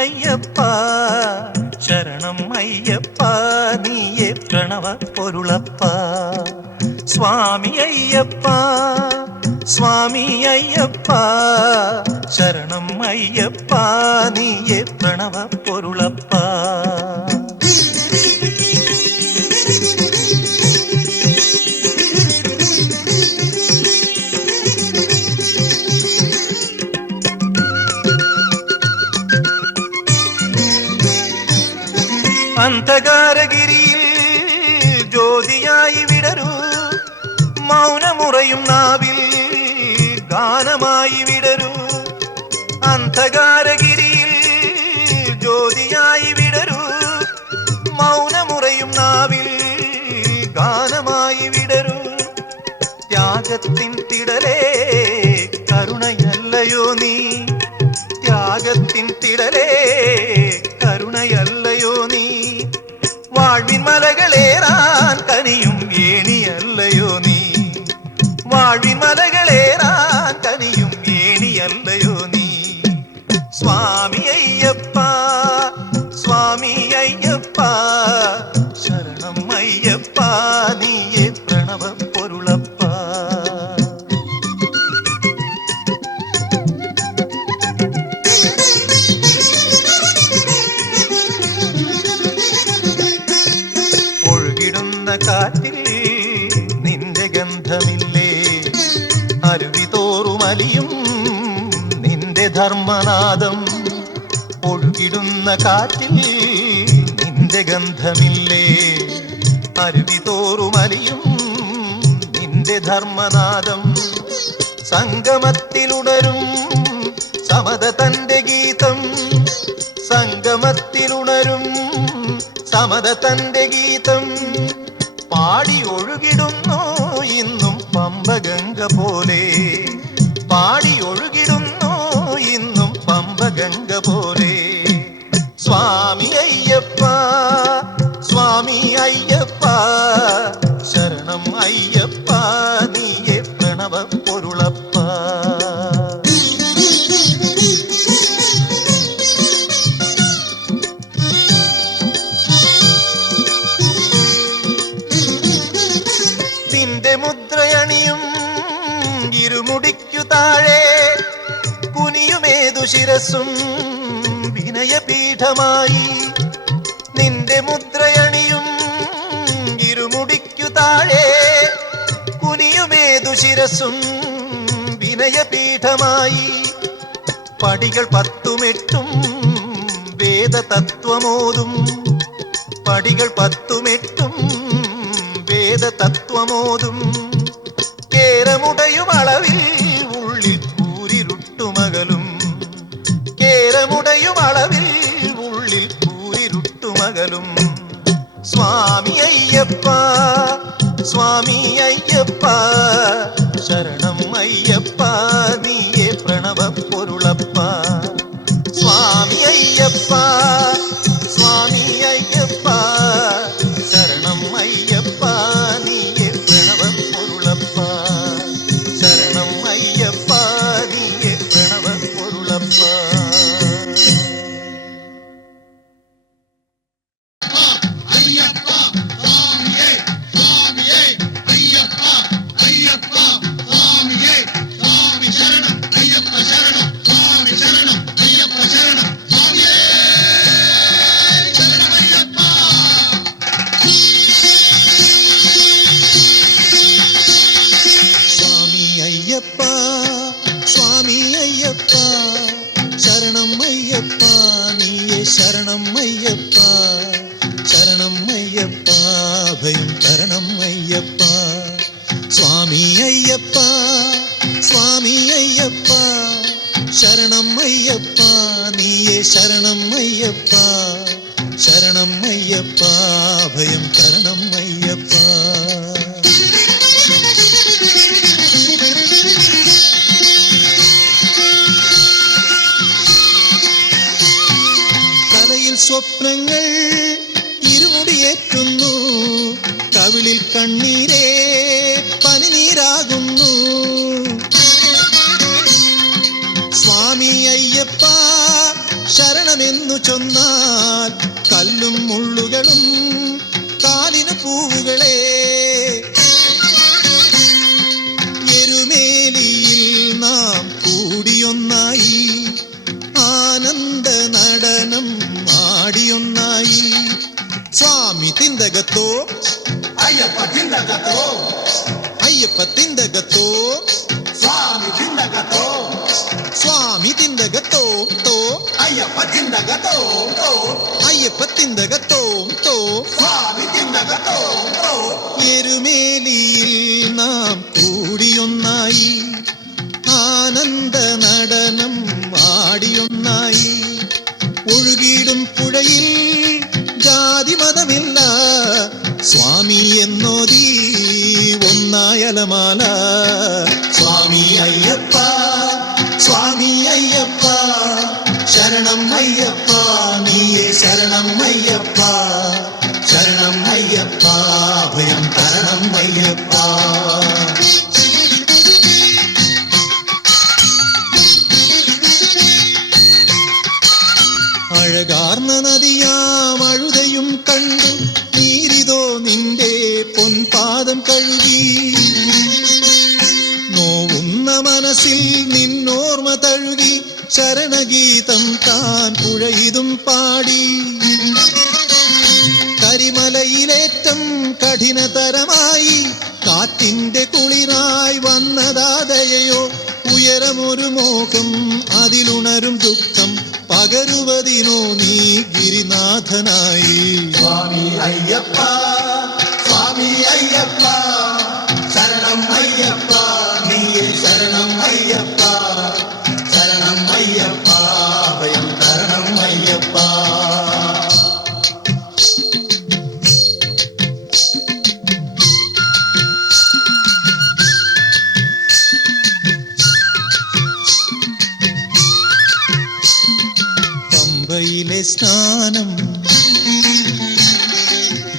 അയ്യപ്പ ശരണം അയ്യപ്പ നീയേ പ്രണവ പൊരുളപ്പ സ്വാമി അയ്യപ്പ സ്വാമി അയ്യപ്പ ശരണം അയ്യപ്പ നീയേ പ്രണവ പൊരുളപ്പ അന്ധകാരഗിരിയിൽ ജ്യോതിയായി വിടരൂ മൗനമുറയും നാവിൽ ഗാനമായി വിടരൂ അന്ധകാരഗിരിയിൽ ജ്യോതിയായി വിടരൂ മൗനമുറയും നാവിൽ ഗാനമായി വിടരൂ ത്യാഗത്തിൻ തിടലേ കരുണയല്ലയോ നീ ത്യാഗത്തിൻ തിടലേ കരുണയല്ലയോ നീ വാഴ്വിൻ മലകളേറാൻ കനിയും ഏണിയല്ലയോ നീ വാഴ്വിൻ മലകളേറാൻ കനിയും ഏണിയല്ലയോ നീ സ്വാമി അയ്യപ്പ സ്വാമി അയ്യപ്പ ശരണം അയ്യപ്പ നീയേ പ്രണവ പൊരുളപ്പ കാറ്റിൽ നിന്റെ ഗന്ധമില്ലേ അരുവി തോറുമലിയും നിന്റെ ധർമ്മനാദം ഒഴുകിടുന്ന കാറ്റിൽ നിന്റെ ഗന്ധമില്ലേ അരുവി തോറുമലിയും നിന്റെ ധർമ്മനാദം സംഗമത്തിലുണരും സമത തന്റെ ഗീതം സംഗമത്തിലുണരും സമത തന്റെ ഗീതം പാടി ഒഴുകിടുന്നു ഇന്നും പമ്പഗംഗ പോലെ പാടി ഒഴുകിടുന്നു ഇന്നും പമ്പഗംഗ പോലെ സ്വാമി അയ്യപ്പ സ്വാമി അയ്യപ്പ ശരണം അയ്യപ്പ നീയേ പ്രണവ പൊരുളപ്പ മുദ്രയണിയും ഇരുമുടിക്കു താഴെ കുനിയുമേതു ശിരസും വിനയപീഠമായി നിന്റെ മുദ്രയണിയും ഇരുമുടിക്കു താഴെ കുനിയുമേതു ശിരസും വിനയപീഠമായി പടികൾ 10-8 വേദതത്വമോതും പടികൾ 10-8 വേദതത്വമോതും കേരമുടയും അളവിൽ ഉള്ളിൽ കൂരിരുട്ടുമകലും കേരമുടയും അളവിൽ ഉള്ളിൽ കൂരിരുട്ടുമകലും സ്വാമി അയ്യപ്പ സ്വാമി അയ്യപ്പ ശരണം അയ്യപ്പ നീയേ പ്രണവ പൊരുളപ്പ സ്വാമി അയ്യപ്പ സ്വാമി അയ്യപ്പ ശരണം അയ്യപ്പ നീയേ പ്രണവ പൊരുളപ്പ ശരണം അയ്യപ്പ നീയേ പ്രണവ പൊരുളപ്പ ശരണം അയ്യപ്പ നീയേ ശരണം അയ്യപ്പ ശരണം അയ്യപ്പ ഭയം തരണം അയ്യപ്പ സ്വാമി അയ്യപ്പ സ്വാമി അയ്യപ്പ ശരണം അയ്യപ്പ നീയേ ശരണം അയ്യപ്പ ശരണം അയ്യപ്പ ഭയം തരണം അയ്യപ്പ സ്വപ്നങ്ങൾ ഇരുമുടിയേറ്റുന്നു കവിളിൽ കണ്ണീരേ പനിനീരാകുന്നു സ്വാമി അയ്യപ്പ ശരണമെന്ന് ചൊന്നാൽ കല്ലും മുള്ളുകളും കാലിനു പൂവുകളെ. എരുമേലിയിൽ നാം കൂടിയൊന്നായി ആനന്ദ നടനം ആടിയൊന്നായി. സ്വാമി തിന്തകത്തോ അയ്യപ്പ തിന്തകത്തോ, അയ്യപ്പ തിന്തകത്തോ, സ്വാമി തിന്തകത്തോ, സ്വാമി തിന്തകത്തോ തോ, അയ്യപ്പ തിന്തകത്തോ, അയ്യപ്പ തിന്തകത്തോ തോ. സ്വാമി തിന്തകത്തോ. എരുമേലിയിൽ നാം കൂടിയൊന്നായി ആനന്ദ നടനം ആടിയൊന്നായി. ഒഴുകിയിടും പുഴയിൽ ജാതി മതമില്ല സ്വാമി എന്നോദീ ഒന്നായലമാല. സ്വാമി അയ്യപ്പ, സ്വാമി അയ്യപ്പ, ശരണം അയ്യപ്പ, നീയേ ശരണം അയ്യപ്പ, ശരണം അയ്യപ്പ, അഭയം തരണം അയ്യപ്പ. അഴകാർന്ന നദിയാം അഴുതയും കണ്ടു നീരിതോ നിന്റെ പൊൻപാദം കഴുകി. നോവുന്ന മനസ്സിൽ നിന്നോർമ്മ തഴുകി ശരണഗീതം താൻ പുഴയിതും പാടി. കരിമലയിലേറ്റം കഠിനതരമായി കാറ്റിന്റെ കുളിരായി വന്നതാദയയോ. ഉയരമൊരു മോഹം അതിലുണരും ദുഃഖം പകരുവതിനോ നീ ഗിരിനാഥനായി. സ്വാമി അയ്യപ്പ, സ്വാമി അയ്യപ്പ, ശരണം അയ്യപ്പ, നീയേ ശരണം അയ്യപ്പ, ശരണം അയ്യപ്പ, അഭയം തരണം അയ്യപ്പ. പമ്പയിലെ സ്നാനം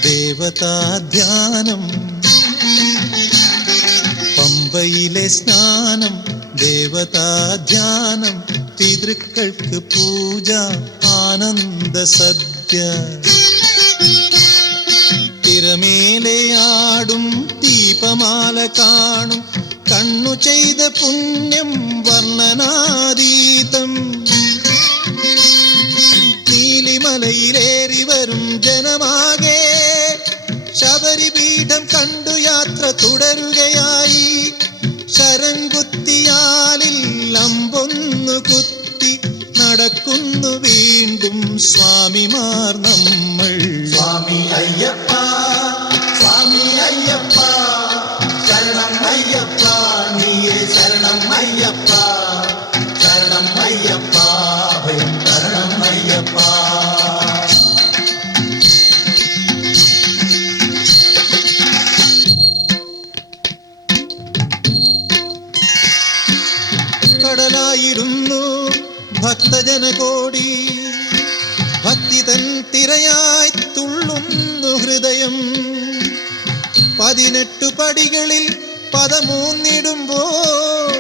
ദേവതാധ്യാനം, പമ്പയിലെ സ്നാനം ദേവതാധ്യാനം. പിതൃക്കൾക്ക് പൂജ ആനന്ദ സദ്യ. തിരമേലയാടും ദീപമാല കാണും കണ്ണു ചെയ്ത പുണ്യം വർണ്ണനാതീതം. നീലിമലയിലേറി വരും ജനമാകെ ശബരിപീഠം കണ്ടു യാത്ര തുടരുകയായി. ശരംകുത്തിയാലിൽ അമ്പൊന്നു കുത്തി നടക്കുന്നു വീണ്ടും സ്വാമിമാർ നമ്മൾ. സ്വാമി അയ്യപ്പ, സ്വാമി അയ്യപ്പ, ശരണം അയ്യപ്പ, നീയേ ശരണം അയ്യപ്പ, ശരണം അയ്യപ്പ, അഭയം തരണം അയ്യപ്പ. കടലായിടുന്നു ഭക്തജനകോടി, ഭക്തി തൻ തിരയായി തുള്ളുന്നു ഹൃദയം. 18 പടികളിൽ പദമൂന്നിടുമ്പോൾ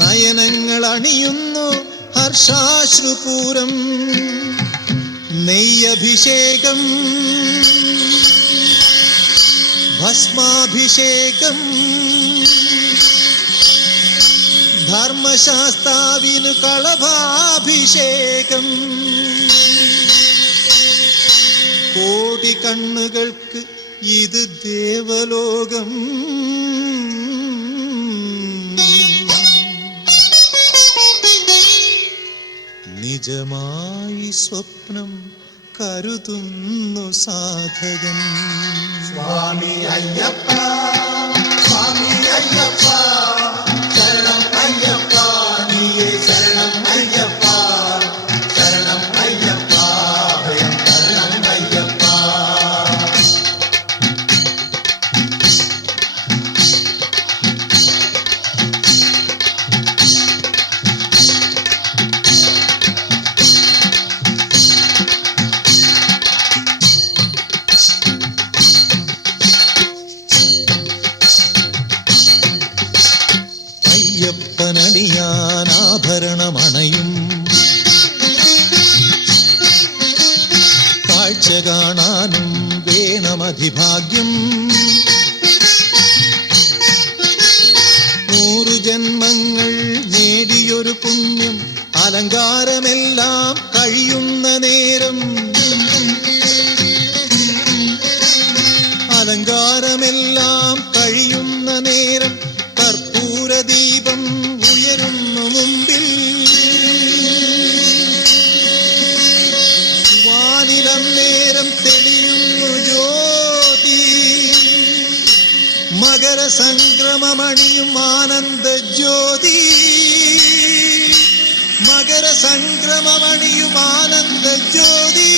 നയനങ്ങൾ അണിയുന്നു ഹർഷാശ്രുപൂരം. നെയ്യഭിഷേകം ഭസ്മാഭിഷേകം ധർമ്മശാസ്താവിനു കളഭാഭിഷേകം. കോടി കണ്ണുകൾക്ക് ഇത് ദേവലോകം. നിജമായി സ്വപ്നം കരുതുന്നു സാധകൻ. സ്വാമി അയ്യപ്പ, സ്വാമി അയ്യപ്പ, ശരണം അയ്യപ്പ, നീയേ ശരണം അയ്യപ്പ, ശരണം അയ്യപ്പ, അഭയം തരണം അയ്യപ്പ. അഭിഭാഗ്യം. 100 ജന്മങ്ങൾ നേടിയൊരു പുണ്യം, അലങ്കാരമെല്ലാം കഴിയുന്ന നേരം, അലങ്കാരമെല്ലാം കഴിയുന്ന നേരം, കർപ്പൂരദീപം ഉയരുന്നു മുമ്പിൽ. വാനിലം നേരം തെളിയുന്നു ജ്യോതി, മകരസംക്രമമണിയും ആനന്ദ ജ്യോതി, മകരസംക്രമമണിയും ആനന്ദ ജ്യോതി.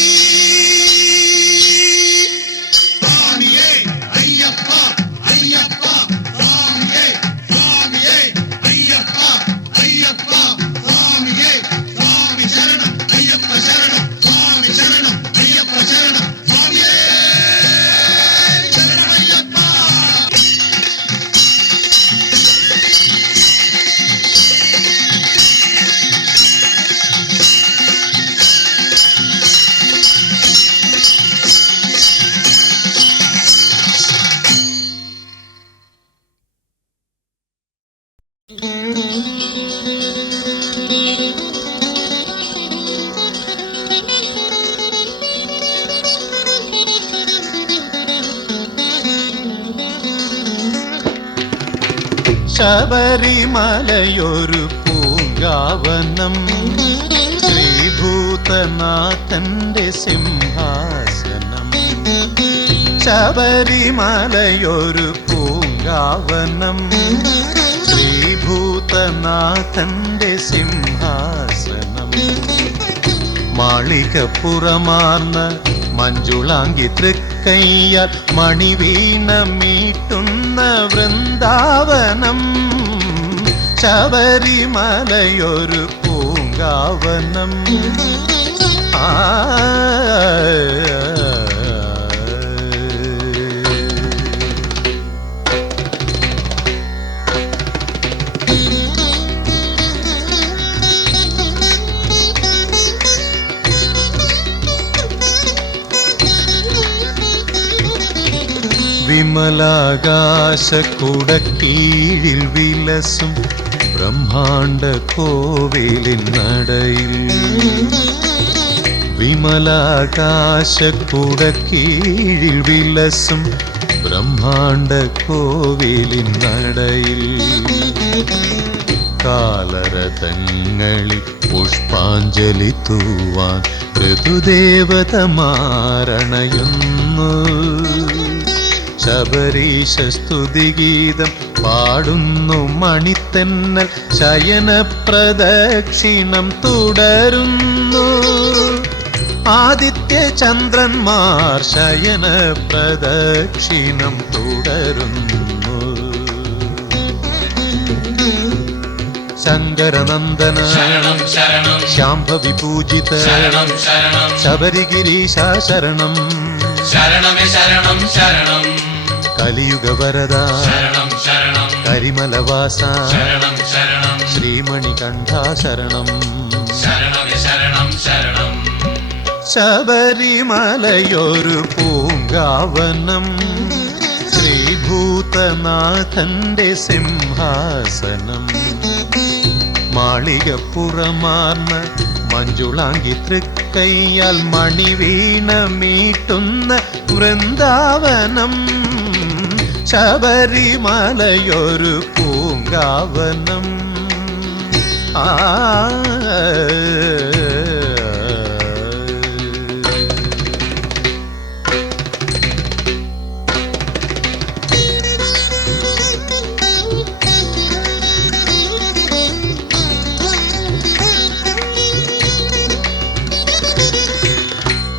ശബരിമലയൊരു പൂങ്കാവനം, ശ്രീഭൂതനാഥന്റെ സിംഹാസനം. ശബരിമലയൊരു പൂങ്കാവനം, ശ്രീഭൂതനാഥന്റെ സിംഹാസനം. മാളികപ്പുറമാർന്ന മഞ്ജുളാങ്കി തൃക്കയ്യാൽ മണിവീണ മീട്ടുന്ന വൃന്ദാവനം. ശബരിമലയൊരു പൂങ്കാവനം. വിമലാകാശക്കുടക്കീഴിൽ വിലസും ബ്രഹ്മാണ്ട കോവിലിൻ നടയിൽ. വിമലാകാശക്കുടക്കീഴിൽ വിലസും ബ്രഹ്മാണ്ട കോവിലിൻ നടയിൽ. കാലരഥങ്ങളിൽ പുഷ്പാഞ്ജലി തൂവാൻ ഋതുദേവതമാരണയുന്നു. ശബരീശ സ്തുതിഗീതം പാടുന്നു മണിത്തെന്നൽ, ശയന പ്രദക്ഷിണം തുടരുന്നു. ആദിത്യ ചന്ദ്രന്മാർ ശയന പ്രദക്ഷിണം തുടരുന്നു. ശങ്കരനന്ദന ശാംഭവി പൂജിത ശബരിഗിരീശ ശരണം. ശരണമേ ശരണം ശരണം, കലിയുഗവരദ ശരണം ശരണം, കരിമലവാസ ശരണം ശരണം, ശ്രീമണികണ്ഠ ശരണം. ശരണമേ ശരണം ശരണം. ശബരിമലയൊരു പൂങ്കാവനം, ശ്രീഭൂതനാഥന്റെ സിംഹാസനം. മാളികപ്പുറമാർന്ന മഞ്ജുളാങ്കി തൃക്കയ്യാൽ മണിവീണ മീട്ടുന്ന വൃന്ദാവനം. ശബരിമലയൊരു പൂങ്കാവനം.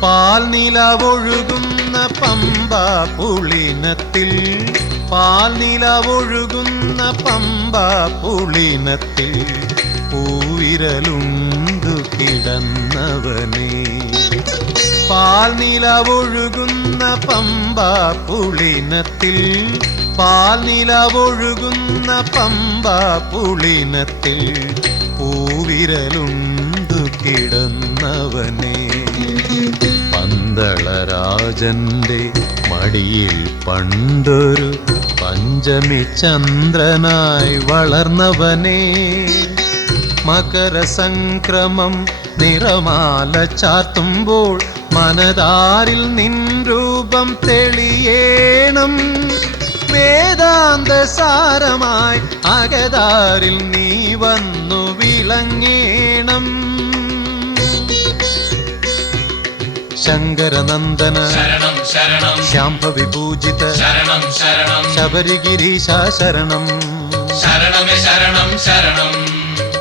പാൽനിലവൊഴുകുന്ന പമ്പ പുളിനത്തിൽ, പാൽനിലവൊഴുകുന്ന പമ്പ പുളിനത്തിൽ പൂവിരലുണ്ടു കിടന്നവനേ. പാൽനിലവൊഴുകുന്ന പമ്പ പുളിനത്തിൽ, പാൽനിലവൊഴുകുന്ന പമ്പ പുളിനത്തിൽ പൂവിരലുണ്ടു കിടന്നവനേ. പന്തളരാജന്റെ മടിയിൽ പണ്ടൊരു പഞ്ചമി ചന്ദ്രനായി വളർന്നവനെ, മകരസംക്രമം നിറമാല ചാർത്തുമ്പോൾ മനതാരിൽ നിൻ രൂപം തെളിയേണം. വേദാന്ത സാരമായി അകതാരിൽ നീ വന്നു വിളങ്ങേണം. ശങ്കരനന്ദന ശരണം ശരണം ശാംഭവി പൂജിത ശരണം ശരണം ശബരിഗിരീശ ശരണം. ശരണമേ ശരണം ശരണം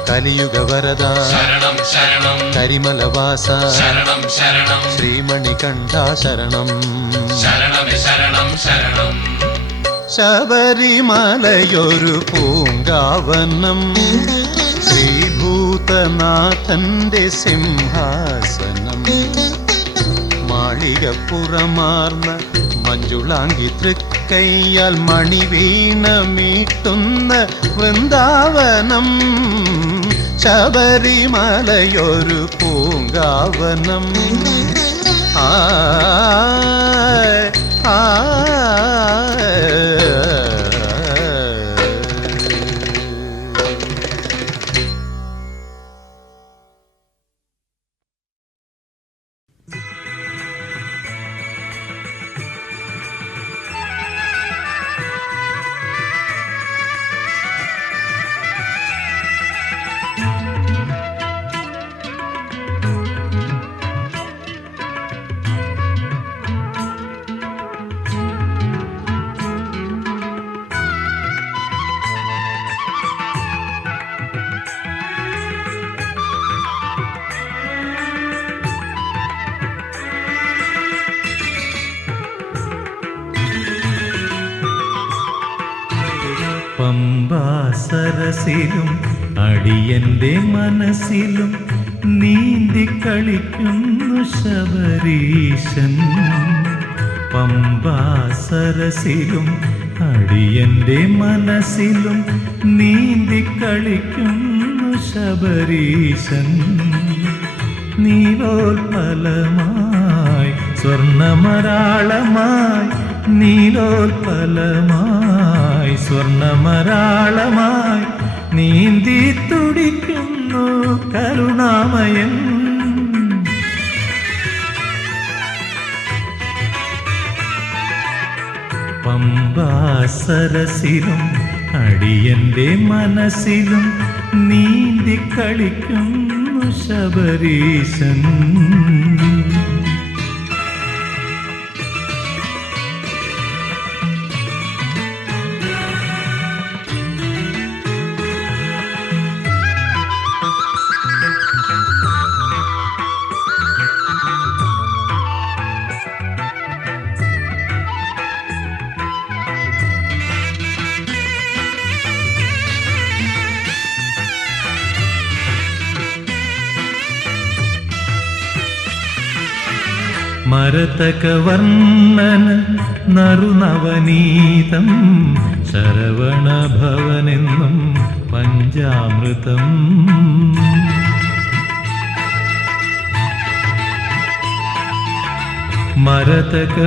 കലിയുഗ വരദ ശരണം ശരണം കരിമലവാസ ശരണം ശരണം ശ്രീമണികണ്ഠ ശരണം. ശരണമേ ശരണം ശരണം ശബരിമലയൊരു പൂങ്കാവനം, ശ്രീഭൂതനാഥന്റെ സിംഹാസനം. മാളികപ്പുറമാർന്ന മഞ്ജുളാങ്കി തൃക്കയ്യാൽ മണിവീണ മീട്ടുന്ന വൃന്ദാവനം. ശബരിമലയൊരു പൂങ്കാവനം. ആ ആ പമ്പാസരസിലും അടിയന്റെ മനസ്സിലും നീന്തി കളിക്കുന്നു ശബരീശൻ. പമ്പാസരസിലും അടിയന്റെ മനസ്സിലും നീന്തി കളിക്കുന്നു ശബരീശൻ. നീലോൽപലമായി സ്വർണമരാളമായി, നീലോൽപലമായി സ്വർണമരാളമായി നീന്തി തുടിക്കുന്നു കരുണാമയൻ. പമ്പാസരസിലും അടിയന്റെ മനസ്സിലും നീന്തി കളിക്കുന്നു ശബരീശൻ. മരതകവർണ്ണന നറുനവനീതം ശരവണഭവനെന്നും പഞ്ചാമൃതം.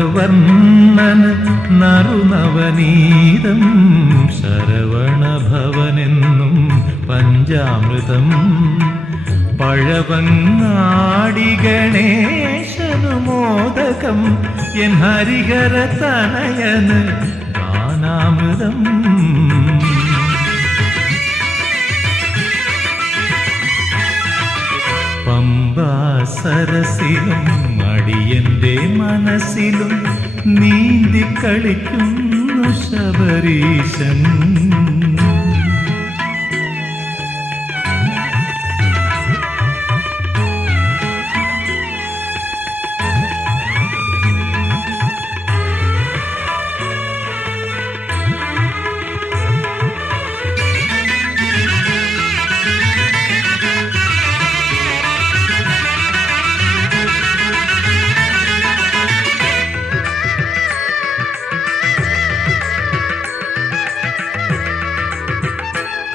മരതകവർണ്ണന നറുനവനീതം ശരവണഭവനെന്നും പഞ്ചാമൃതം. പഴവങ്ങാടി ഗണേശനു മോദകം എൻ ഹരിഹര തനയന് ഗാനാമൃതം. പമ്പാസരസിലും അടിയന്റെ മനസ്സിലും നീന്തി കളിക്കുന്നു ശബരീശൻ.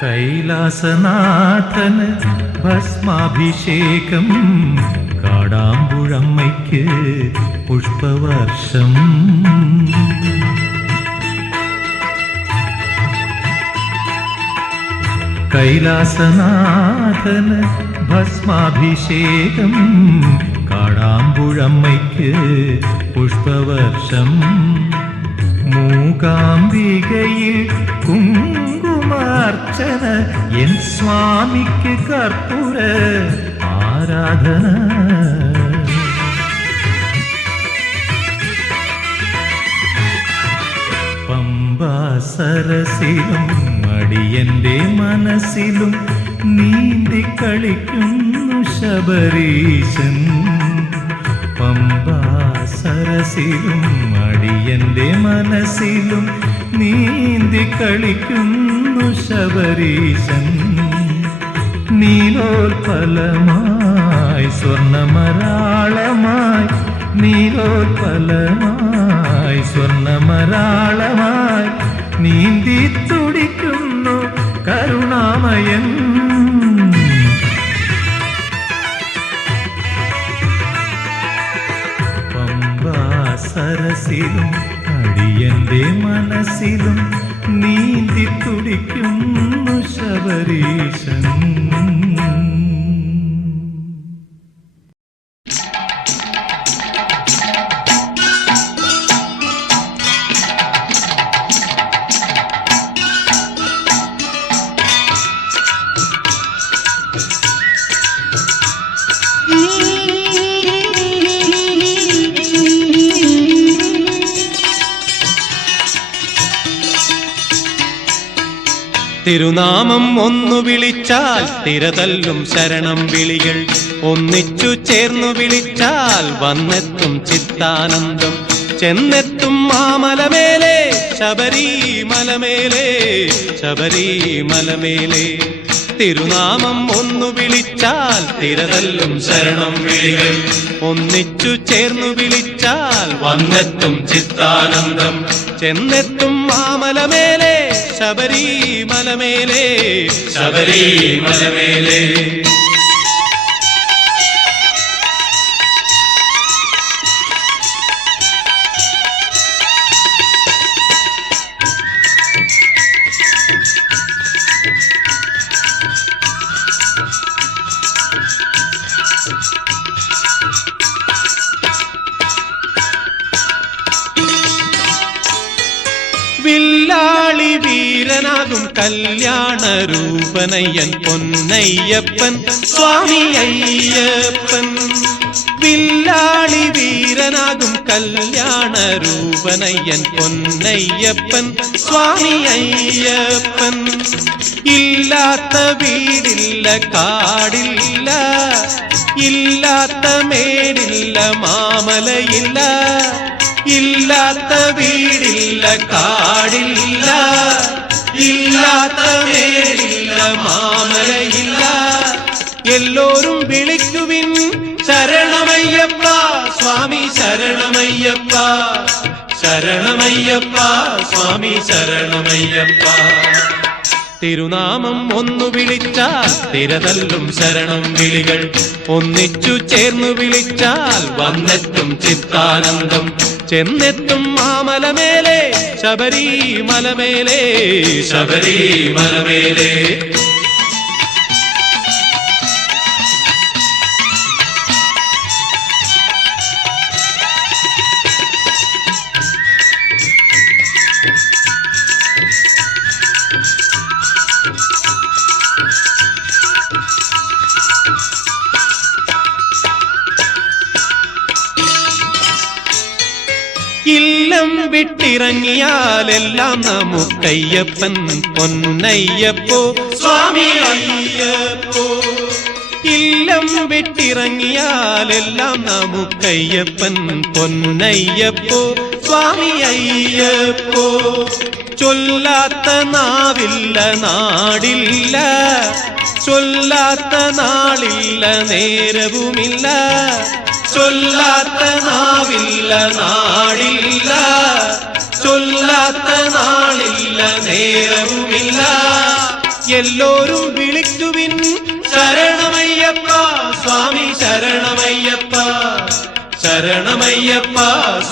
കൈലാസനാഥന് ഭസ്മാഭിഷേകം കാടാമ്പുഴ കാടാമ്പുഴമ്മയ്ക്ക് പുഷ്പവർഷം. കൈലാസനാഥന് ഭസ്മാഭിഷേകം, കാടാമ്പുഴമ്മയ്ക്ക് പുഷ്പവർഷം. മൂകാംബികയിൽ കുങ്കുമാർച്ചന, എൻ സ്വാമിക്ക് കർപ്പൂര ആരാധന. പമ്പാസരസിലും അടിയന്റെ മനസ്സിലും നീന്തിക്കളിക്കുന്നു ശബരീശൻ. പമ്പാസരസിലും അടിയന്റെ മനസ്സിലും നീന്തിക്കളിക്കുന്നു ശബരീശൻ. നീലോൽപലമായി സ്വർണ്ണമരാളമായി, നീലോൽപലമായി സ്വർണ്ണമരാളമായി നീന്തി തുടിക്കുന്നു കരുണാമയൻ. പമ്പാസരസിലും അടിയന്റെ മനസ്സിലും നീന്തി തുടിക്കുന്നു ശബരീശൻ. തിരുനാമം ഒന്നു വിളിച്ചാൽ തിരതല്ലും ശരണം വിളികൾ, ഒന്നിച്ചു ചേർന്നു വിളിച്ചാൽ വന്നെത്തും ചിത്താനന്ദം. ചെന്നെത്തും മാമലമേലെ ശബരിമലമേലെ, ശബരിമലമേലെ. തിരുനാമം ഒന്നു വിളിച്ചാൽ തിരതല്ലും ശരണം വിളികൾ, ഒന്നിച്ചു ചേർന്നു വിളിച്ചാൽ വന്നെത്തും ചിത്താനന്ദം. ചെന്നെത്തും മാമലമേലെ ശബരിമലമേലെ, ശബരിമലമേലെ. വില്ലാളി വീരനാകും കല്യാണ രൂപനയ്യൻ പൊന്നയ്യപ്പൻ സ്വാമി അയ്യപ്പൻ. വില്ലാളി വീരനാകും കല്യാണ രൂപനയ്യൻ പൊന്നയ്യപ്പൻ സ്വാമി അയ്യപ്പൻ. ഇല്ലാത്ത വീടില്ല കാടില്ല, ഇല്ലാത്ത മേടില്ല മാമലയില്ല, ഇല്ലാത്ത വീടില്ല കാടില്ല, ഇല്ലാത്ത മേടില്ല മാമലയില്ല. എല്ലോരും വിളിക്കുവിൻ ശരണമയ്യപ്പ സ്വാമി ശരണമയ്യപ്പ, ശരണമയ്യപ്പ സ്വാമി ശരണമയ്യപ്പ. തിരുനാമം ഒന്നു വിളിച്ചാൽ തിരതല്ലും ശരണം വിളികൾ, ഒന്നിച്ചു ചേർന്നു വിളിച്ചാൽ വന്നെത്തും ചിത്താനന്ദം. ചെന്നെത്തും മാമലമേലെ ശബരിമലമേലെ, ശബരിമലമേലെ. ഇല്ലം വിട്ടിറങ്ങിയാലെല്ലാം നമുക്കയ്യപ്പൻ പൊന്നയ്യപ്പോ സ്വാമി അയ്യപ്പോ. ഇല്ലം വിട്ടിറങ്ങിയാലെല്ലാം നമുക്കയ്യപ്പൻ പൊന്നയ്യപ്പോ സ്വാമി അയ്യപ്പോ. ചൊല്ലാത്ത നാവില്ല നാടില്ല, ചൊല്ലാത്ത നാളില്ല നേരവുമില്ല, ചൊല്ലാത്ത നാവില്ല നാടില്ല, ചൊല്ലാത്ത നാളില്ല നേരവുമില്ല. എല്ലോരും വിളിക്കുവിൻ ശരണമയ്യപ്പ സ്വാമി ശരണമയ്യപ്പ, ശരണമയ്യപ്പ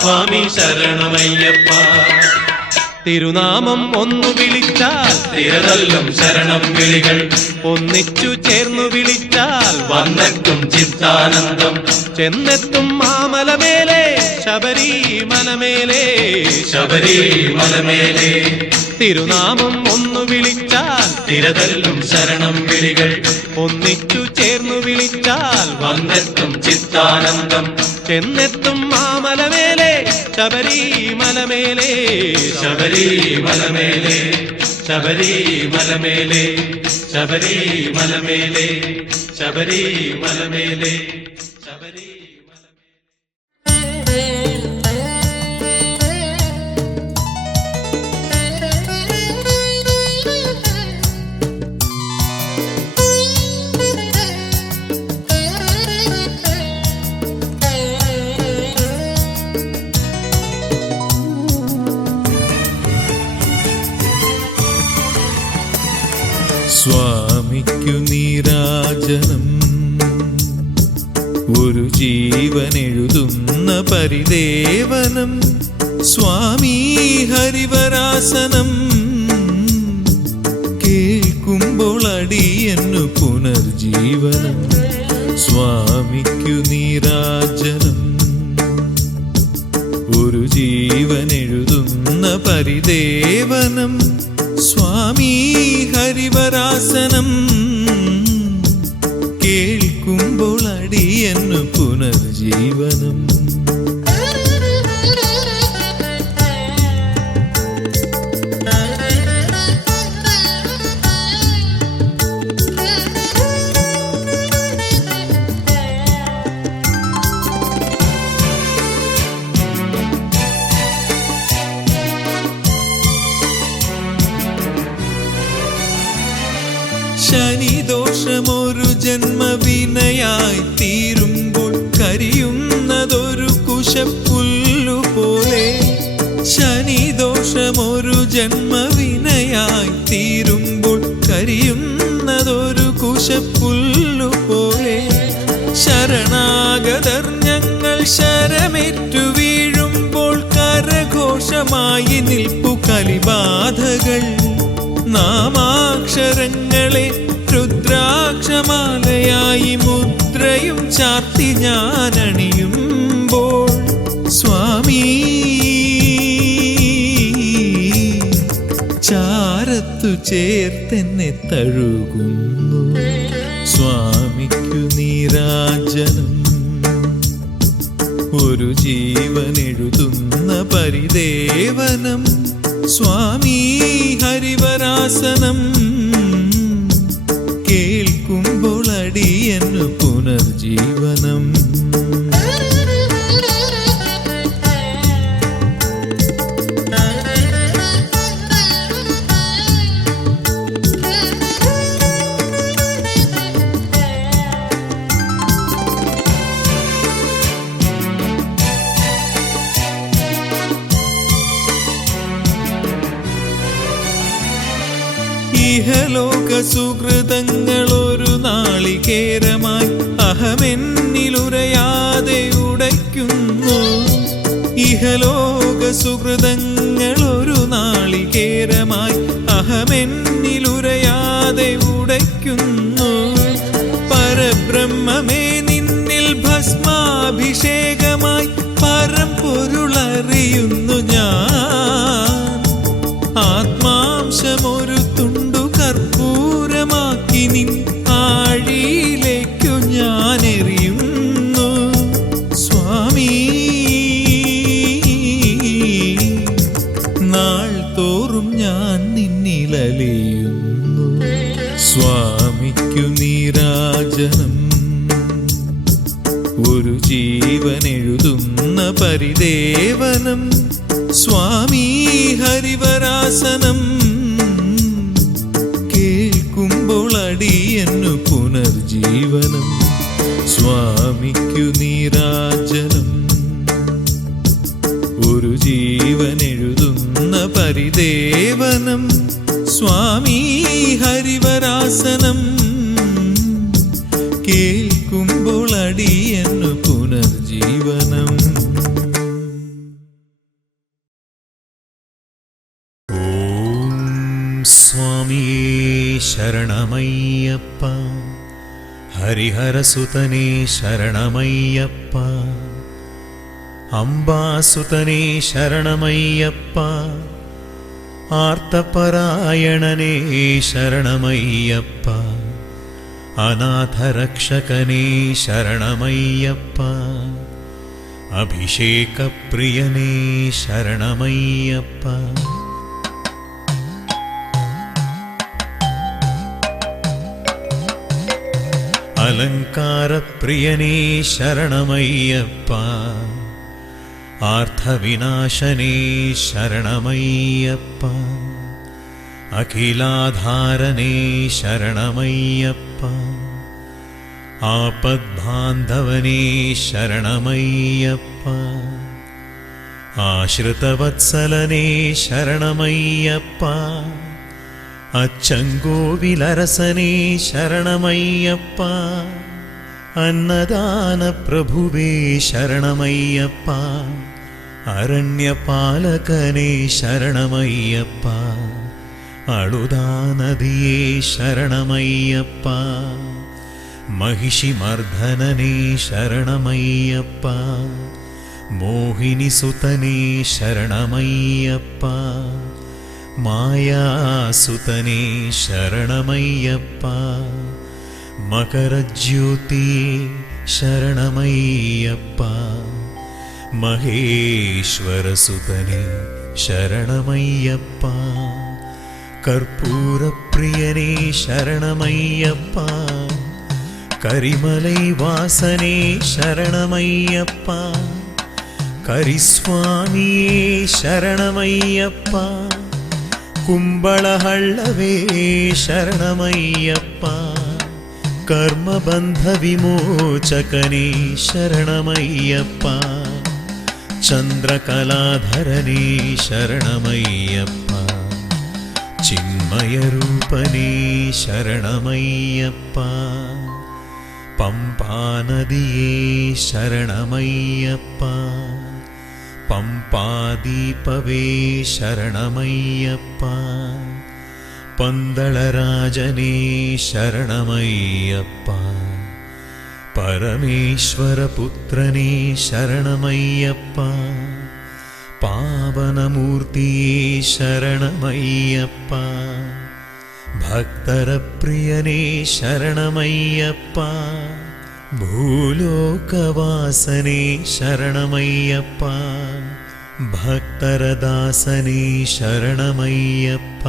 സ്വാമി ശരണമയ്യപ്പ. തിരുനാമം ഒന്നു വിളിച്ചാൽ തിരതല്ലും ശരണം വിളികൾ ഒന്നിച്ചു ചേർന്നു വിളിച്ചാൽ വന്നെത്തും ചിത്താനന്ദം. ചെന്നെത്തും മാമലമേലെ ശബരിമലമേലെ ശബരിമലമേലെ തിരുനാമം ഒന്നു വിളിച്ചാൽ തിരതല്ലും ശരണം വിളികൾ ഒന്നിച്ചു ചേർന്നു വിളിച്ചാൽ വന്നെത്തും ചിത്താനന്ദം. ചെന്നെത്തും മാമലമേലെ ശബരിമലമേലെ ശബരിമലമേലെ ശബരിമലമേലെ ശബരിമലമേലെ ശബരിമലമേലെ ശബരി. സ്വാമിക്കു നീരാജനം ഒരു ജീവനെഴുതുന്ന പരിദേവനം. സ്വാമി ഹരിവരാസനം കേൾക്കുമ്പോൾ അടിയന്നു പുനർജീവനം. സ്വാമിക്കു നീരാജനം ഒരു ജീവനെഴുതുന്ന പരിദേവനം. സ്വാമി ഹരിവരാസനം കേൾക്കുമ്പോൾ അടിയന്നു പുനർജീവനം. ശനിദോഷമൊരു ജന്മവിനയായി തീരുമ്പോൾ കരിയുന്നതൊരു കുശപ്പുല്ലുപോലെ. ശനിദോഷമൊരു ജന്മവിനയായി തീരുമ്പോൾ കരിയുന്നതൊരു കുശപ്പുല്ലുപോലെ. ശരണാഗതർ ഞങ്ങൾ ശരമേറ്റു വീഴുമ്പോൾ കരഘോഷമായി നിൽപ്പു കലിബാധകൾ. നാമാക്ഷരങ്ങളെ രുദ്രാക്ഷമാലയായി മുദ്രയും ചാർത്തി ഞാനണിയുമ്പോൾ സ്വാമി ചാരത്തു ചേർത്തെന്നെ തഴുകുന്നു. സ്വാമിക്കു നീരാജനം ഒരു ജീവനെഴുതുന്ന പരിദേവനം. സ്വാമി ഹരിവരാസനം കേൾക്കുമ്പോൾ അടിയന്നു പുനർജീവനം. ഇഹലോക സുഹൃതങ്ങൾ ഒരു നാളികേരമായി അഹമെന്നിലുരയാതെ ഉടയ്ക്കുന്നു. ഇഹലോക സുഹൃതങ്ങൾ ഒരു നാളികേരമായി അഹമെന്നിലുരയാതെ ഉടയ്ക്കുന്നു. പരബ്രഹ്മമേ നിന്നിൽ ഭസ്മാഭിഷേകമായി പരമ്പൊരുളറിയുന്നു ഞാൻ. ആത്മാംശമൊരു തുണ്ടു കർപ്പൂരമാക്കി നിൻ ആഴിയിലേക്കു ഞാൻ എറിയുന്നു. സ്വാമി നാൾ തോറും ഞാൻ നിന്നിലലിയുന്നു. സ്വാമിക്കു നീരാജനം ഒരു ജീവനെഴുതുന്ന പരിദേവനം. സ്വാമി ഹരിവരാസനം കേൾക്കുമ്പോൾ അടിയന്നു പുനർജീവനം. സ്വാമിക്കു നീരാജനം ഒരു ജീവനെഴുതുന്ന പരിദേവനം. സ്വാമി ഹരിവരാസനം കേൾക്കുമ്പോൾ അടിയന്നു പുനർജീവനം. ശരണമയ്യപ്പ ഹരിഹരസുതനേ ശരണമയ്യപ്പ അംബാസുതനേ ശരണമയ്യപ്പ ആർത്തപരായണനേ ശരണമയ്യപ്പ അനാഥരക്ഷകനേ ശരണമയ്യപ്പ അഭിഷേകപ്രിയനേ ശരണമയ്യപ്പ അലങ്കാരപ്രിയനേ ശരണമയ്യപ്പ ആർത്തവിനാശനേ ശരണമയ്യപ്പ അഖിലാധാരനേ ശരണമയ്യപ്പ ആപദ്ബാന്ധവനേ ശരണമയ്യപ്പ ആശ്രിതവത്സലനേ ശരണമയ്യപ്പ അച്ചങ്കോവിലരസനേ ശരണമയ്യപ്പ അന്നദാന പ്രഭുവേ ശരണമയ്യപ്പ അരണ്യപാലകനേ ശരണമയ്യപ്പ അളുദാനദിയേ ശരണമയ്യപ്പ महिषिमर्दनने शरणमय्यप्प मोहिनीसुतने शरणमय्यप्प मायासुतने शरणमय्यप्प मकरज्योति शरणमय्यप्प महेश्वरसुतने शरणमय्यप्प कर्पूरप्रियने शरणमय्यप्प करिमलै वासने शरणमय्यप्प करिस्वामिये शरणमय्यप्प कुम्बळहळ्ळवे शरणमय्यप्प कर्मबन्धविमोचकने शरणमय्यप्प चन्द्रकलाधरने शरणमय्यप्प चिन्मयरूपने शरणमय्यप्प पम्पानदिये शरणमय्यप्प पम्पादीपवे शरणमय्यप्प पन्दळराजने शरणमय्यप्प परमेश्वरपुत्रने शरणमय्यप्प पावनमूर्तिये शरणमय्यप्प भक्तरप्रियने शरणमय्यप्प भूलोकवासने शरणमय्यप्प भक्तरदासने शरणमय्यप्प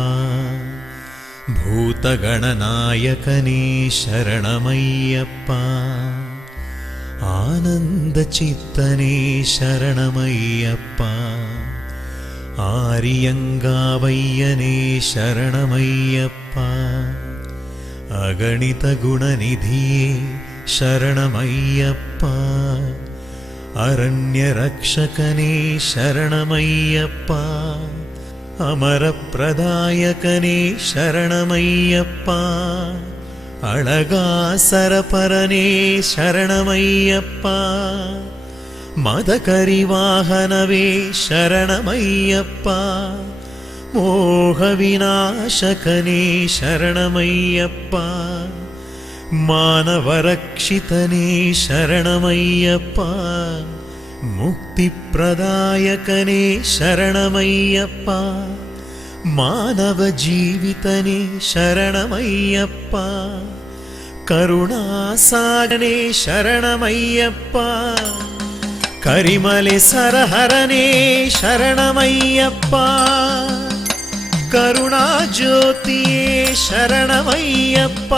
भूतगणनायकने शरणमय्यप्प आनन्दचित्तने शरणमय्यप्प आर्यङ्गावय्यने शरणमय्यप्प अगणितगुणनिधिये शरणमय्यप्प अरण्यरक्षकने शरणमय्यप्प अमरप्रदायकने शरणमय्यप्प अळगासरपरने शरणमय्यप्प मदकरिवाहनवे शरणमय्यप्प मोहविनाशकने शरणमय्यप्प मानवरक्षितने शरणमय्यप्प मुक्तिप्रदायकने शरणमय्यप्प मानवजीवितने शरणमय्यप्प करुणासागरने शरणमय्यप्प करिमले सरहरने शरणमय्यप्प करुणाज्योतिये शरणमय्यप्प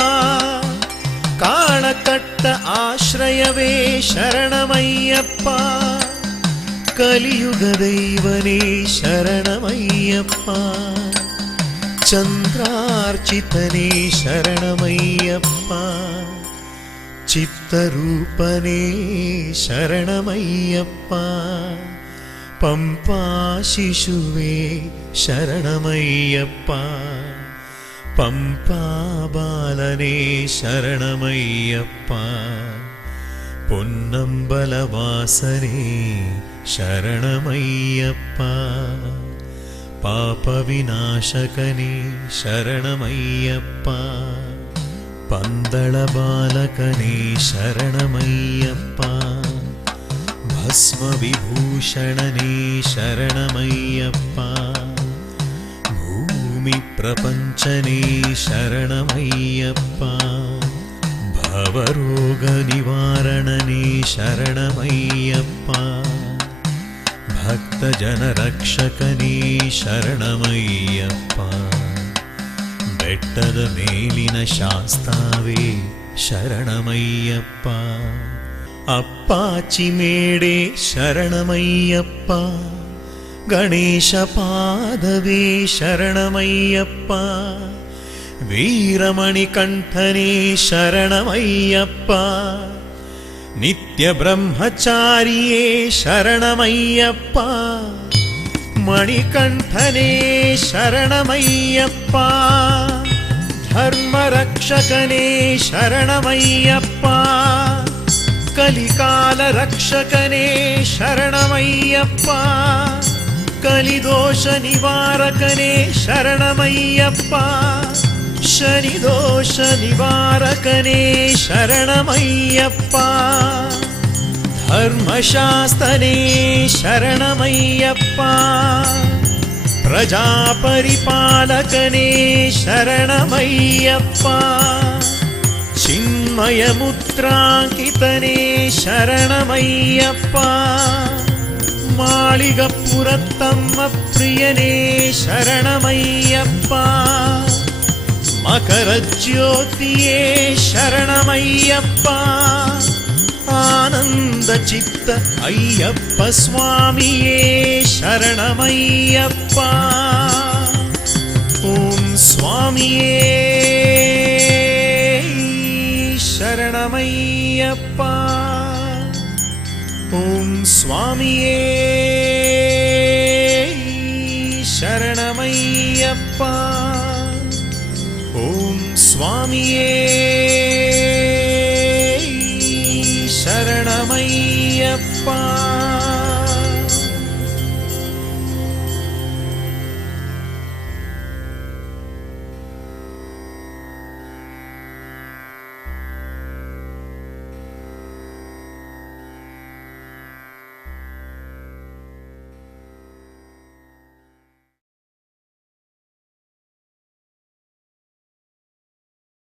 काळकट्ट आश्रयवे शरणमय्यप्प कलियुगदैवने शरणमय्यप्प चन्द्रार्चितने शरणमय्यप्प चित्तरूपने शरणमय्यप्प पम्पाशिशुवे शरणमय्यप्प पम्पाबालने शरणमय्यप्प पुन्नम्बलवासने शरणमय्यप्प പാപവിനാശകനേ ശരണമയ്യപ്പ പന്തളബാലകനേ ശരണമയ്യപ്പ ഭസ്മവിഭൂഷണനേ ശരണമയ്യപ്പ ഭൂമിപ്രപഞ്ചനേ ശരണമയ്യപ്പ ഭവരോഗനിവാരണനേ ശരണമയ്യപ്പ ഭക്തജനരക്ഷകനേ ശരണമയ്യപ്പ ಬೆಟ್ಟದ ಮೇಲಿನ ಶಾಸ್ತಾವೇ ಶರಣಮಯ್ಯಪ್ಪ ಅಪ್ಪಾಚಿ ಮೇಡೆ ಶರಣಮಯ್ಯಪ್ಪ ಗಣೇಶ ಪಾದವೇ ಶರಣಮಯ್ಯಪ್ಪ ವೀರಮಣಿ ಕಂಠನೇ ಶರಣಮಯ್ಯಪ್ಪ ನಿತ್ಯ ಬ್ರಹ್ಮಚಾರಿಯೇ ಶರಣಮಯ್ಯಪ್ಪ ಮಣಿಕಂಠನೇ ಶರಣಮಯ್ಯಪ್ಪ ಧರ್ಮರಕ್ಷಕನೇ ಶರಣಮಯ್ಯಪ್ಪ ಕಲಿಕಾಲ ರಕ್ಷಕನೇ ಶರಣಮಯ್ಯಪ್ಪ ಕಲಿದೋಷ ನಿವಾರಕನೇ ಶರಣಮಯ್ಯಪ್ಪ ಶನಿದೋಷ ನಿವಾರಕನೇ ಶರಣಮಯ್ಯಪ್ಪ ಧರ್ಮಶಾಸ್ತನೇ ಶರಣಮಯ್ಯಪ್ಪ ಪ್ರಜಾಪರಿಪಾಲಕನೇ ಶರಣಮಯ್ಯಪ್ಪ ಚಿನ್ಮಯಮುದ್ರಾಂಕಿತನೇ ಶರಣಮಯ್ಯಪ್ಪ ಮಾಳಿಗಪುರತ್ತಮ್ಮ ಪ್ರಿಯನೇ ಶರಣಮಯ್ಯಪ್ಪ ಮಕರ ಜ್ಯೋತಿಯೇ ಶರಣಮಯ್ಯಪ್ಪ ಆನಂದ ಚಿತ್ತ ಅಯ್ಯಪ್ಪ ಸ್ವಾಮಿಯೇ ಶರಣಮಯ್ಯಪ್ಪ ಓಂ ಸ್ವಾಮಿಯೇ ಶರಣಮಯ್ಯಪ್ಪ ಓಂ ಸ್ವಾಮಿಯೇ ಶರಣಮಯ್ಯಪ್ಪ ಓಂ ಸ್ವಾಮಿಯೇ